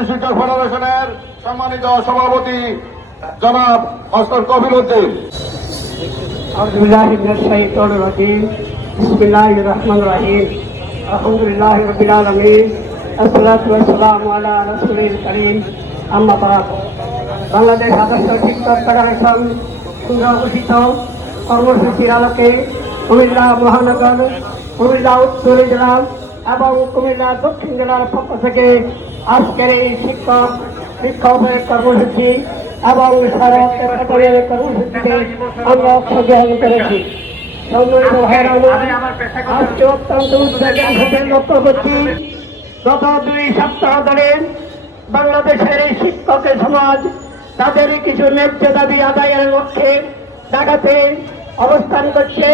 কৃষি শিক্ষা ফেডারেশনের সম্মানিত সভাপতি জনাব অস্তর কবির উদ্দিন। আলহামদুলিল্লাহ রবিল আলমিন। আসসালাম আলা রসুল করিম। আম্মাবাদ বাংলাদেশ আদর্শ শিক্ষক ফেডারেশন পুনর্গঠিত কর্মসূচির আলোকে কুমিল্লা মহানগর, কুমিল্লা উত্তর জেলা এবং কুমিল্লা দক্ষিণ জেলার পক্ষ থেকে আজকের এই শিক্ষক, শিক্ষকের কর্মসূচি এবং অংশগ্রহণ করেছি। গত দুই সপ্তাহ ধরে বাংলাদেশের এই শিক্ষকের সমাজ তাদের কিছু ন্যায্য দাবি আদায়ের লক্ষ্যে ঢাকাতে অবস্থান করছে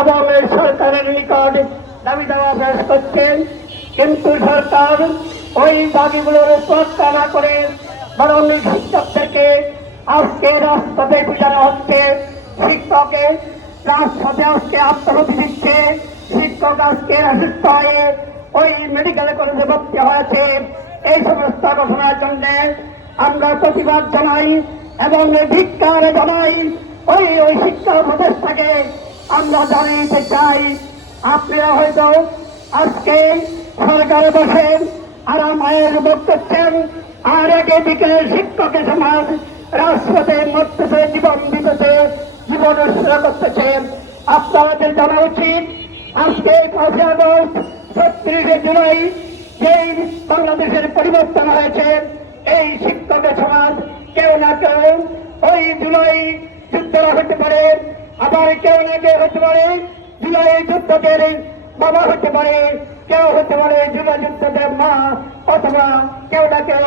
এবং সরকারের নিকট দাবি দেওয়া পেশ করছেন কিন্তু সরকার ওই দাবিগুলোর তোয়াক্কা না করে বরং শিক্ষকদেরকে আজকে রাজপথে বোঝানো হচ্ছে। শিক্ষকে রাজপথে আজকে আত্মহতি দিচ্ছে। শিক্ষক আজকে অসুস্থ হয়ে ওই মেডিকেল কলেজে ভর্তি হয়েছে। এই সমস্ত ঘটনার জন্য আমরা প্রতিবাদ জানাই এবং ধিক্কার জানাই। ওই ওই শিক্ষা উপদেষ্টাকে আমরা জানাইতে চাই। আপনারা হয়তো আজকে সরকারে বসেন আরামায়ের ভোগ করছেন আর একে বিকেলে শিক্ষকের সমাজ, রাজপথে মরতেছে, জীবন দিতেছে, জীবন উৎসর্গ করতেছে। আপনাদের জানা উচিত, আজকে পাঁচই আগস্ট, ছত্রিশে জুলাই, যেই বাংলাদেশের পরিবর্তন হয়েছে, এই শিক্ষকের সমাজ কেউ না কেউ ওই জুলাই যুদ্ধরা হতে পারে, আবার কেউ না কেউ হতে পারে জুলাই যুদ্ধকের বাবা হতে পারে, কেউ হতে পারে জুলাই যুদ্ধদের মা, অথবা কেউ না কেউ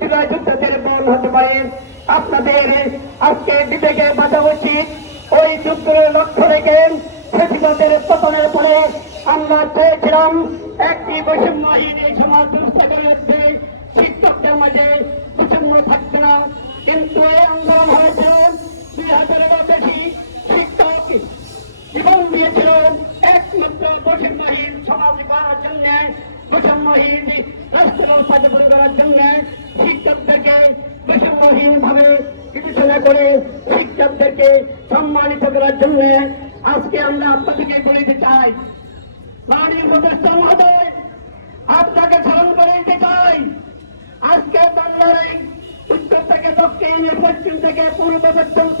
জুলাই যুদ্ধদের বোন হতে পারে। আপনাদের আজকে বিবেকে বাঁধা উচিত, ওই যুদ্ধের লক্ষ্য রেখে ফেসিবাদের পতনের পরে আমরা চেয়েছিলাম একটি বৈষম্যহীন এই সমাজ মধ্যে শিক্ষকদের মাঝে বৈষম্য থাকবে না। কিন্তু এই আন্দোলন দিয়েছিল একমাত্র বৈষম্যহীন সমাজ করার জন্য বৈষম্যহীন রাষ্ট্র ব্যবস্থা করার জন্য শিক্ষকদেরকে বৈষম্যহীন ভাবে বিবেচনা করে শিক্ষকদেরকে সম্মানিত করার জন্য আজকে আমরা আপনাদেরকে বলিতে চাই। মাননীয় উপদেষ্টা মহোদয়, আপনাকে স্মরণ করে দিতে চাই, আজকে বাংলার উত্তর থেকে দক্ষিণ পশ্চিম থেকে পূর্ব পর্যন্ত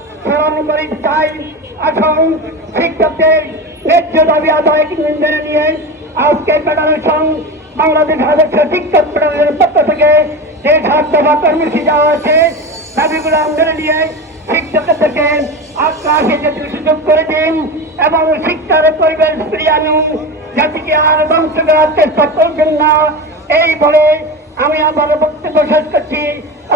স্মরণ করি চাই এখন শিক্ষকদের ন্যায্য দাবি আদায় মেনে নিয়ে আজকে ফেডারেশন বাংলাদেশ আদর্শ শিক্ষক ফেডারেশনের পক্ষ থেকে যে দফা কর্মসূচি দেওয়া আছে, দাবিগুলো মেনে নিয়ে শিক্ষকদেরকে আকাশে যেতে সুযোগ করে দিন এবং শিক্ষার পরিবেশ ফিরিয়ে আনুন। জাতিকে আর ধ্বংস করার চেষ্টা করবেন না। এই বলে আমি আমার বক্তব্য শেষ করছি।